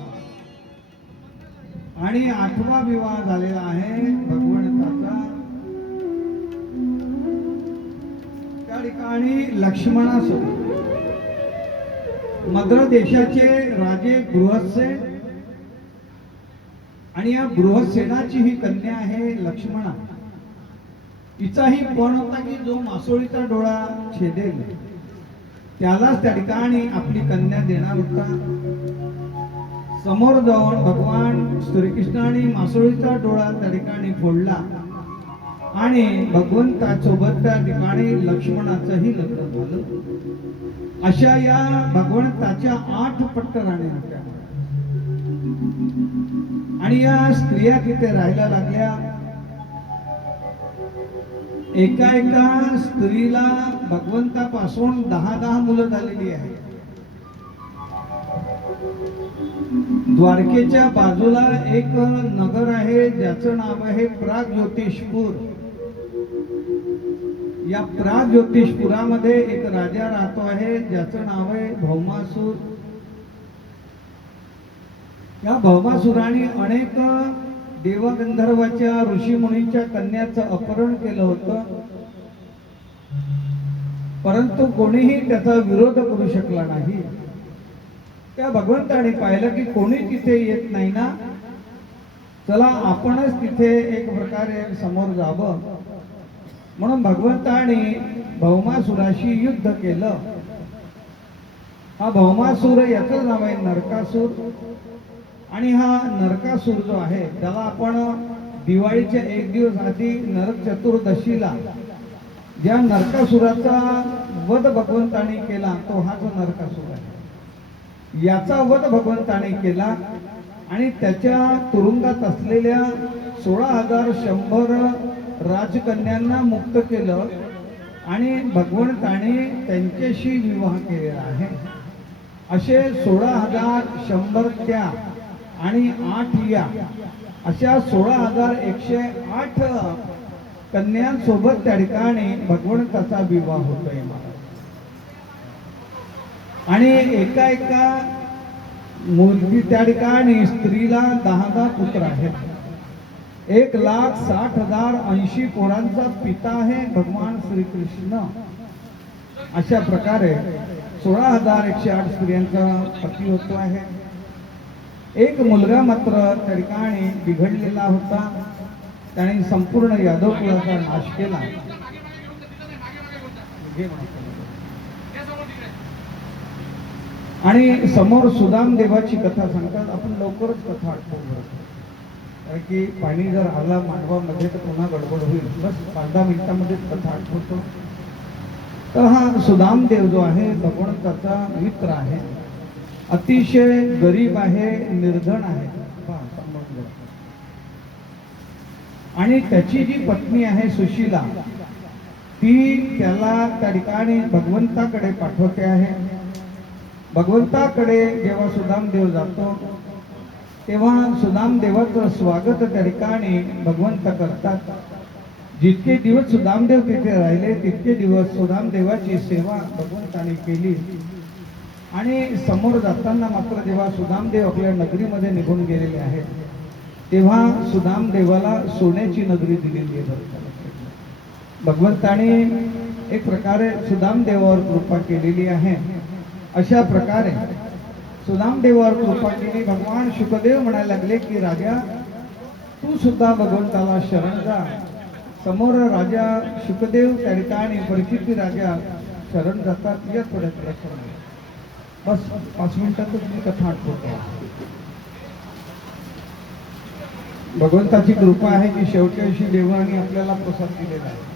आणि 8वा विवाह झालेला आहे भगवंताचा त्या ठिकाणी लक्ष्मणासोबत. मद्र देशाचे राजे बृहस्सेन आणि या बृहस्सेनाची ही कन्या आहे लक्ष्मणा. तिचाही पण होता की जो मासोळीचा डोळा छेदेल त्यालाच त्या ठिकाणी आपली कन्या देणार होता. समोर जाऊन भगवान श्रीकृष्णाने मासोळीचा डोळा त्या ठिकाणी फोडला आणि भगवंतासोबत त्या ठिकाणी लक्ष्मणाचंही लग्न झालं. अशा या भगवंताच्या 8 पट्ट राण्या होत्या आणि या स्त्रिया तिथे राहायला लागल्या. एका एका स्त्रीला भगवंतापासून 10 मुलं झालेली आहेत. द्वारकेच्या बाजूला एक नगर आहे ज्याचं नाव आहे प्रागज्योतिषपूर. या प्रागज्योतिषपुरामध्ये एक राजा राहतो आहे ज्याचं नाव आहे भौमासूर. या भौमासुराने अनेक देवगंधर्वाच्या ऋषीमुनींच्या कन्याचं अपहरण केलं होतं, परंतु कोणीही त्याचा विरोध करू शकला नाही. त्या भगवंताने पाहिलं की कोणी तिथे येत नाही ना, चला आपणच तिथे एक प्रकारे समोर जावं. म्हणून भगवंताने भौमासुराशी युद्ध केलं. हा भौमासूर याचं नाव आहे नरकासूर. आणि हा नरकासूर जो आहे त्याला आपण दिवाळीच्या 1 दिवस आधी नरक चतुर्दशीला ज्या नरकासुराचा वध भगवंताने केला तो हा जो नरकासूर आहे. याचा वध भगवंताने केला आणि त्याच्या तुरुंगात असलेल्या 16,100 राजकन्यांना मुक्त केलं आणि भगवंताने त्यांच्याशी विवाह केलेला आहे. असे 16,100 त्या आणि 8 या अशा 16,108 कन्यांसोबत त्या ठिकाणी भगवंताचा विवाह होतोय. आणि एका एका मुलगी त्या ठिकाणी स्त्रीला 10 पुत्र आहेत. 1,60,080 पोरांचा पिता आहे भगवान श्रीकृष्ण. अशा प्रकारे 16,108 स्त्रियांचा पती होतो आहे. एक मुलगा मात्र त्या ठिकाणी बिघडलेला होता. त्याने संपूर्ण यादव कुलाचा नाश केला. आणि समोर सुदाम देवाची कथा सांगतात. आपण लवकरच कथा आठवतो कारण की पाणी जर आला मानवामध्ये तर पुन्हा गडबड होईल. बस 5-10 मिनिटांमध्ये कथा आठवतो. तर हा सुदाम देव जो आहे भगवंताचा मित्र आहे. अतिशय गरीब आहे, निर्धन आहे. आणि त्याची जी पत्नी आहे सुशीला ती त्याला त्या ठिकाणी भगवंताकडे पाठवते आहे. भगवंताकडे जेव्हा सुदामदेव जातो तेव्हा सुदामदेवाचं स्वागत त्या ठिकाणी भगवंत करतात. जितके दिवस सुदामदेव तिथे राहिले तितके दिवस सुदामदेवाची सेवा भगवंताने केली. आणि समोर जाताना मात्र जेव्हा सुदामदेव आपल्या नगरीमध्ये निघून गेलेले आहेत तेव्हा सुदामदेवाला सोन्याची नगरी दिलेली आहे. भगवंताने एक प्रकारे सुदामदेवावर कृपा केलेली आहे. अशा प्रकारे सुदामदेवावर कृपा केली. भगवान शुकदेव म्हणायला लागले की राजा तू सुद्धा भगवंताला शरण जा. समोर राजा शुकदेव त्या ठिकाणी परीक्षित राजा शरण जातात. तुझ्याच पुढे शरण. बस 5 मिनिटातच मी कथा आठवतो. भगवंताची कृपा आहे की शेवटच्या दिवशी देवाने आपल्याला प्रसाद दिलेला आहे.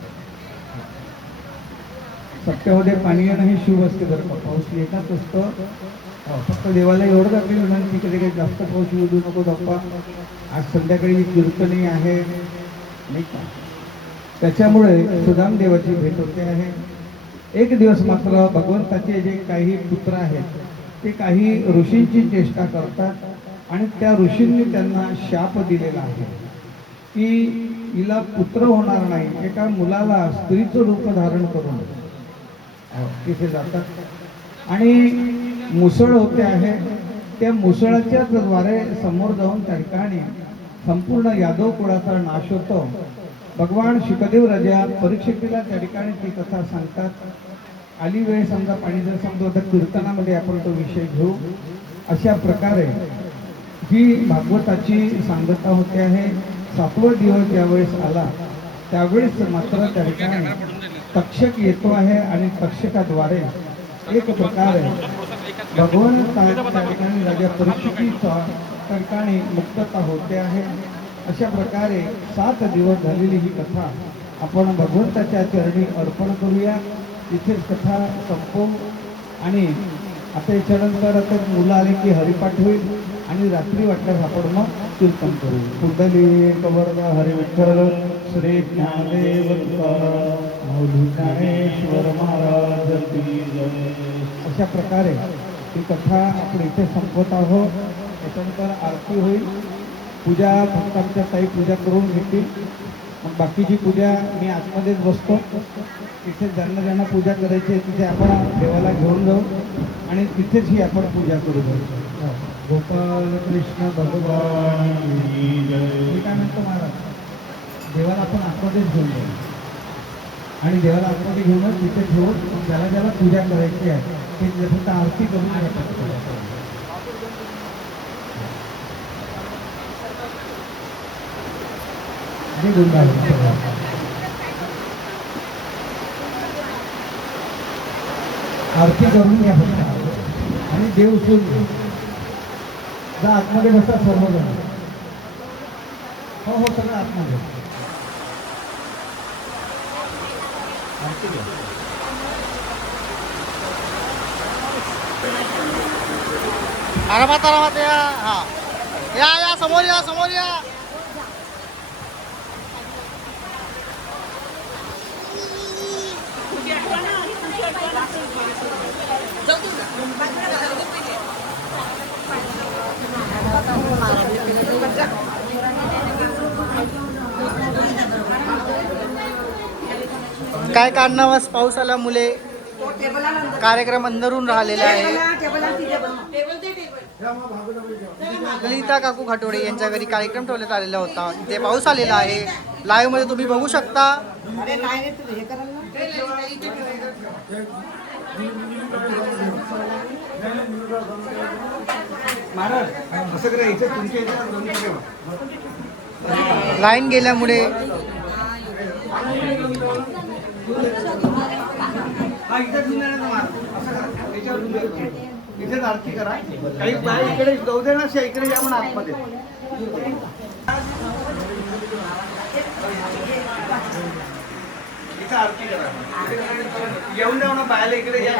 सत्यामध्ये पाणी येणं हे शुभ असते बरं का. पाऊस येतच असतं. फक्त देवाला एवढंच आपली विनंती कधी काही जास्त पाऊस येऊ देऊ नको बाप्पा. आज संध्याकाळी कीर्तनी आहे नाही का. त्याच्यामुळे सुदाम देवाची भेट होते आहे. एक दिवस मात्र भगवंताचे जे काही पुत्र आहेत ते काही ऋषींची चेष्टा करतात आणि त्या ऋषींनी त्यांना शाप दिलेला आहे की हिला पुत्र होणार नाही. एका मुलाला स्त्रीचं रूप धारण करून तिथे जातात आणि मुसळ होते आहे. त्या मुसळाच्याच द्वारे समोर जाऊन त्या ठिकाणी संपूर्ण यादव कुळाचा नाश होतो. भगवान शुकदेव राजा परीक्षितीला त्या ठिकाणी ती कथा सांगतात. आली वेळ समजा पाणी जर समजा आता कीर्तनामध्ये आपण तो विषय घेऊ. अशा प्रकारे ही भागवताची सांगता होते आहे. 7वा दिवस ज्यावेळेस आला त्यावेळेस मात्र त्या ठिकाणी तक्षक येतो आहे आणि तक्षकाद्वारे एक प्रकारे भगवान त्या ठिकाणी राजा परीक्षितीचा त्या ठिकाणी मुक्तता होते आहे. अशा प्रकारे 7 दिवस झालेली ही कथा आपण भगवंताच्या चरणी अर्पण करूया. इथेच कथा संपवू आणि आता याच्यानंतर आता मुलं आले की हरिपाठ होईल आणि रात्री वाटल्यास आपण मग कीर्तन करू. कुंडली कवरदा हरी विठ्ठल श्री ज्ञानदेव मौली ज्ञानेश्वर महाराज की जय. अशा प्रकारे ही कथा आपण इथे संपवत आहोत. त्याच्यानंतर आरती होईल. पूजा फक्त आमच्या ताई पूजा करून घेतील. मग बाकीची पूजा मी आतमध्येच बसतो. तिथे ज्यांना पूजा करायची आहे तिथे आपण देवाला घेऊन जाऊ आणि तिथेच ही आपण पूजा करू. गोपाल कृष्ण भगवान मी काय म्हणतो महाराज, देवाला आपण आतमध्येच घेऊन जाऊ आणि देवाला आतमध्ये घेऊनच तिथे ठेवून ज्याला ज्याला पूजा करायची आहे ते फक्त आरती करून घेतात. आरती करून घ्या फक्त आणि देव उचलून घ्या. जा आतमध्ये बसता सर्वजण. हो सगळं आतमध्ये आरती घ्या. आरामात या. हा या समोर या. काय कारणावश पाऊस आला मुले कार्यक्रम अंदरून राहिलेला आहे. ललिता काकू खाटोडे यांच्या घरी कार्यक्रम ठेवण्यात आलेला होता. इथे पाऊस आलेला आहे. लाईव्ह मध्ये तुम्ही बघू शकता. लाईन गेल्यामुळे इथेच आरती करा. काही बाहेर इकडे जाऊ दे ना. इकडे या म्हणून आतमध्ये इथे आरती करा. येऊन जाऊ ना बाहेर इकडे या.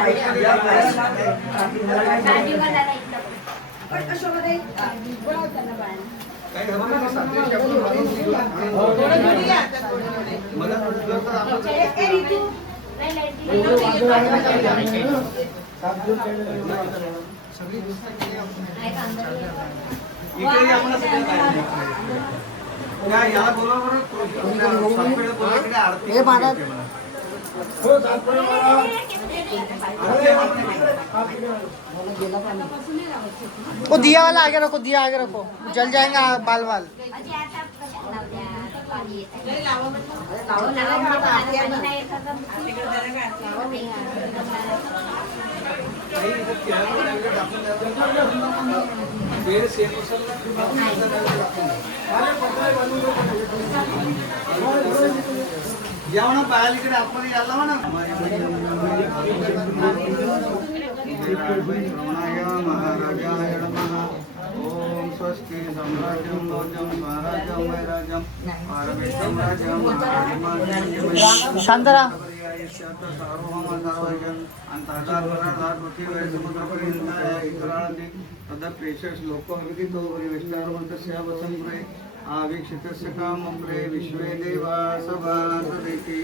याला बोलवा वो दिया वाला आगे रखो जल जाएगा बाल बाल. जेवणा पाहायला इकडे आतमध्ये यायला म्हणा महाराजाय नमः ओम स्वस्ति सम्राज्यं भोजं स्वराज्यं वैराज्यं पारमेश्वरं राजं महाराजं शांत राहा. सार्वभौम सर्वजन अंतर्धार पराधार पृथ्वी समुद्रपर्यंत इतरांनी तदप्रेषस लोक विदितो परिवेष्टारवन्तस्य वसंप्रे आवीक्षितस्य कामप्रे विश्वे देवा सभासदेति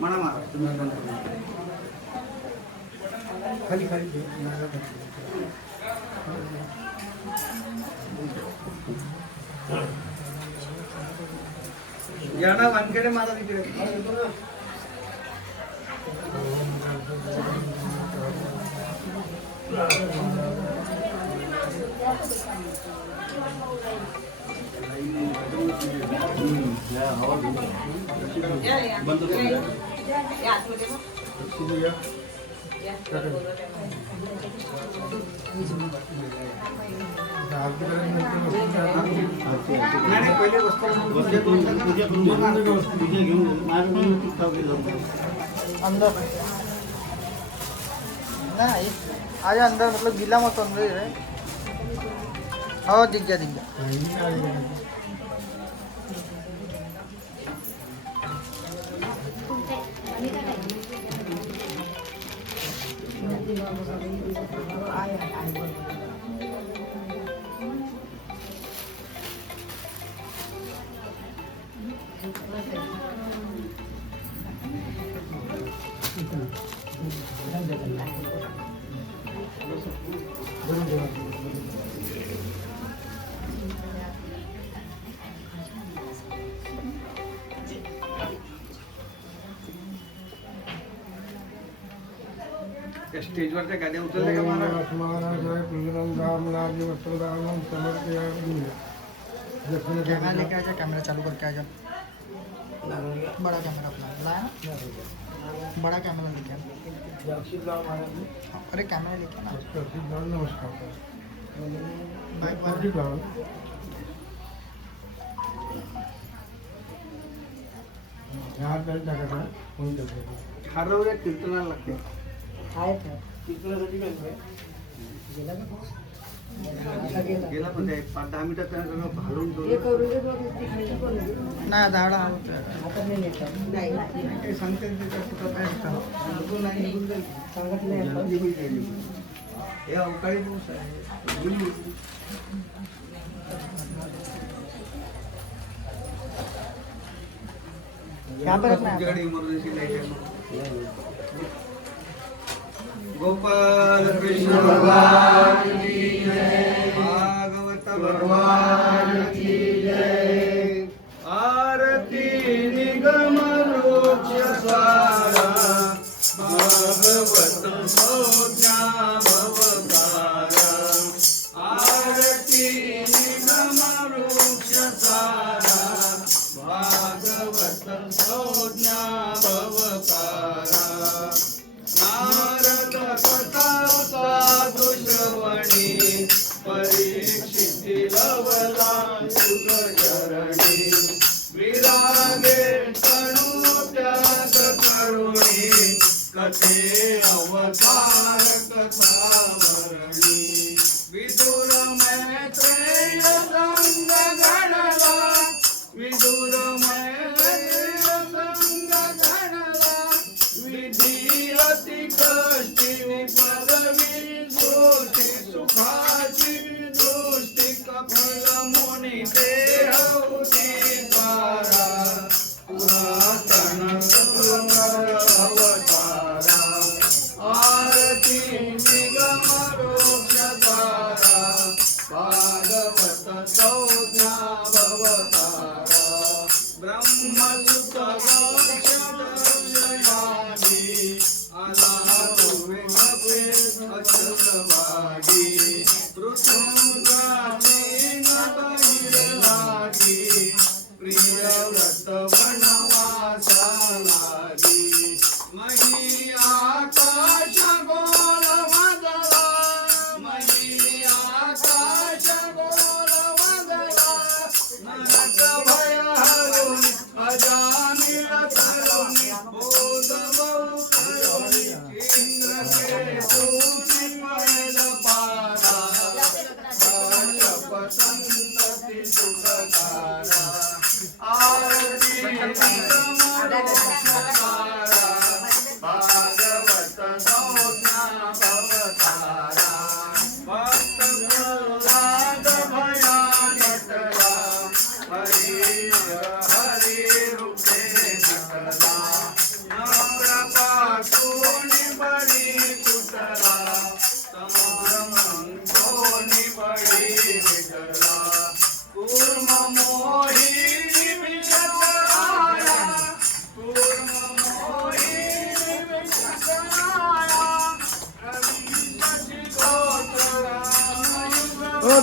म्हणा महाराज तुम्ही खाली खाली या ना वानखेडे मला तिकडे नाही पहिले अंदर नहीं आज अंदर मतलब गीला मत अंदर है। हाँ दिख गया दिख गया। स्टेजवर त्या गाद्या उचलल्या का महाराज? महाराजाय पुनरंगाम लागे वस्त्रदानम समर्पयामि। कैमरा लेके आ जा, कैमरा चालू करके आ जा। बड़ा कैमरा अपना लाया ना, बड़ा कैमरा लेके आ। अक्षितलाल महाराज अरे कैमरा लेके ना। अक्षितलाल नमस्कार। बाइक पर अक्षितलाल यहाँ तरी टाकायचा कोण टाकायचं हरवल्या कीर्तनाला लागते कीर्तनासाठी काय गेला पण ते 5-10 मिनिटात त्यानं सगळं घालून नाही झाडा काही सांगते त्याच्यात काय असतं नाही निघून जाईल. जल्दी होईल काही निघून. हे अवकाळी दिवस आहे तुमच्याकडे इमर्जन्सी नाही गोपाल कृष्ण भगवान की जय भागवत भगवान की जय आरती निगम मोक्ष सारा भागवत संज्ञा भवतारा आरती निगम मोक्ष सारा भागवत संज्ञा भवतारा नारद कथा साधु श्रवणी परीक्षिती लव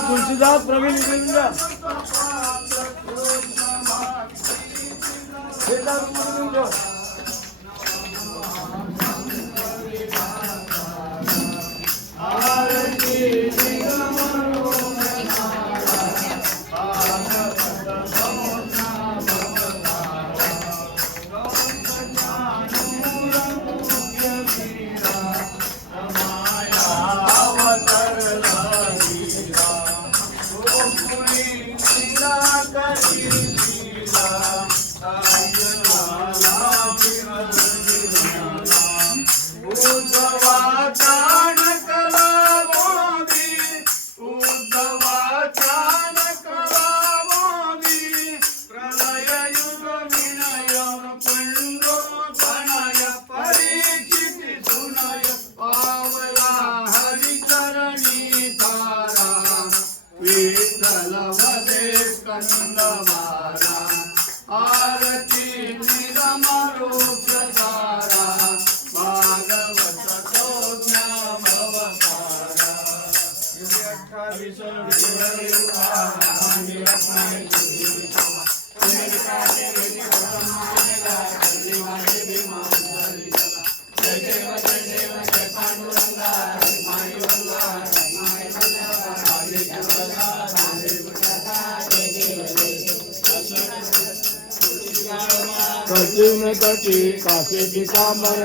तुळशीदास प्रवीण इकडे येऊन जा. हे दारू मध्ये घेऊन ठेव. कटी कासे पितांबर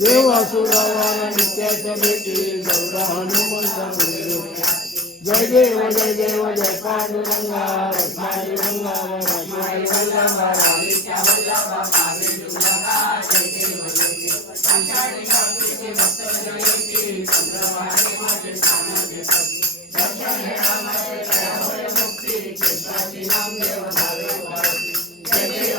देवासुरावान नित्य समेटी गौरा हनुमंत जय देव जय देव जय पांडुरंगा रत्नाई रंगा रत्नाई वल्लभा नित्य वल्लभा पावे दुर्लभा जय देव जय देव आषाढी कार्तिकी भक्त जयंती चंद्रवाणी माझे सामने दर्शन हेळा माझे दयावय मुक्ती कृष्णाची नामदेव भावे जय देव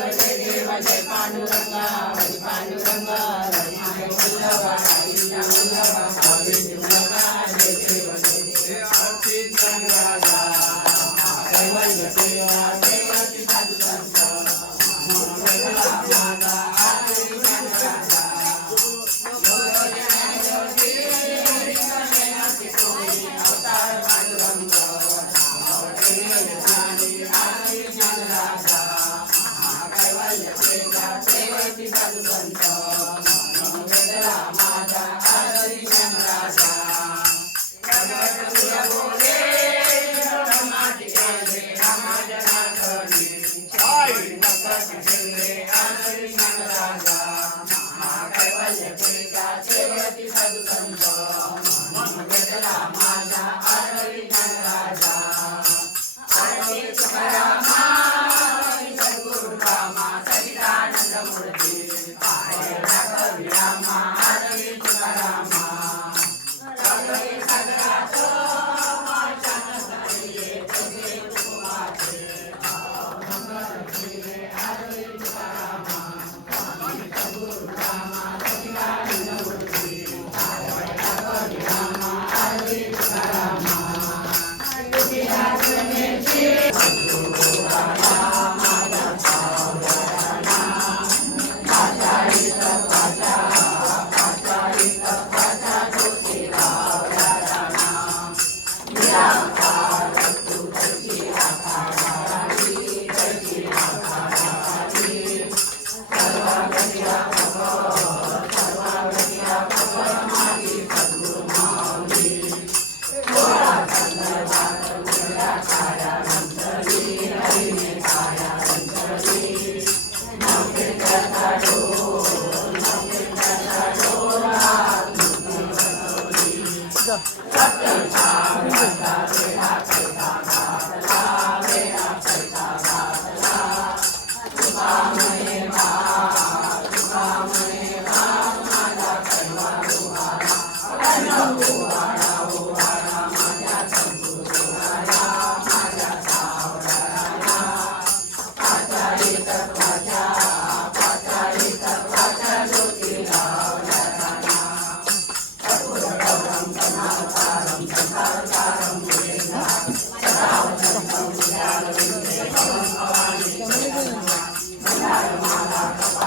जय पांडुरंगा जय पांडुरंगा रत्नाई वल्लभा नित्य वल्लभा पावे दुर्लभा जय देव जय देव आरती गंगाजा कैवल्य सेवा देवाची साधू संत मंगला माता आरती गंगाजा अवतार पांडुरंग कैवल्य सेवा देवाची साधू संत मंगला माता आरती गंगाजा जा